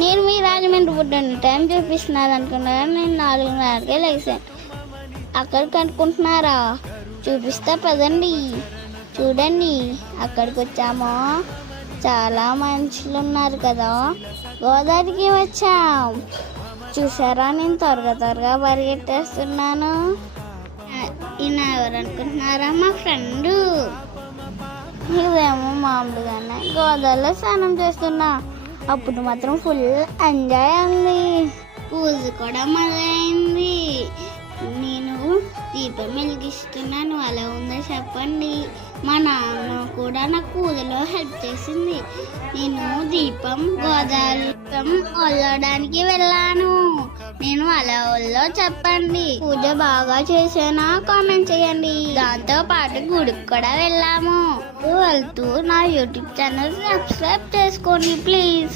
నేను మీ రాజమండ్రి పుట్టిన టైం చూపిస్తున్నారు అనుకున్నాను. నేను 4:30కే లేచాను. అక్కడికి అనుకుంటున్నారా? చూపిస్తా పదండి. చూడండి, అక్కడికి వచ్చామో చాలా మనుషులు ఉన్నారు కదా. గోదావరికి వచ్చాం. చూసారా, నేను త్వరగా పరిగెట్టేస్తున్నాను. ఈయన ఎవరు అనుకుంటున్నారా? మా ఫ్రెండు. ఇదేమో మామూలుగానే గోదావరిలో స్నానం చేస్తున్నా. అప్పుడు మాత్రం ఫుల్ ఎంజాయ్ ఉంది. పూజ కూడా మొదలైంది. నేను దీపం వెలిగిస్తున్నాను. అలా ఉందో చెప్పండి. మా నాన్న కూడా నాకు పూజలో హెల్ప్ చేసింది. నేను గోదావరి దీపం వదలడానికి వెళ్ళాను. నేను అలా వల్లో చెప్పండి. పూజ బాగా చేసానా కామెంట్ చేయండి. దాంతో పాటు గుడికి కూడా వెళ్ళాము. వెళ్తూ నా యూట్యూబ్ ఛానల్ సబ్స్క్రైబ్ చేసుకోండి ప్లీజ్.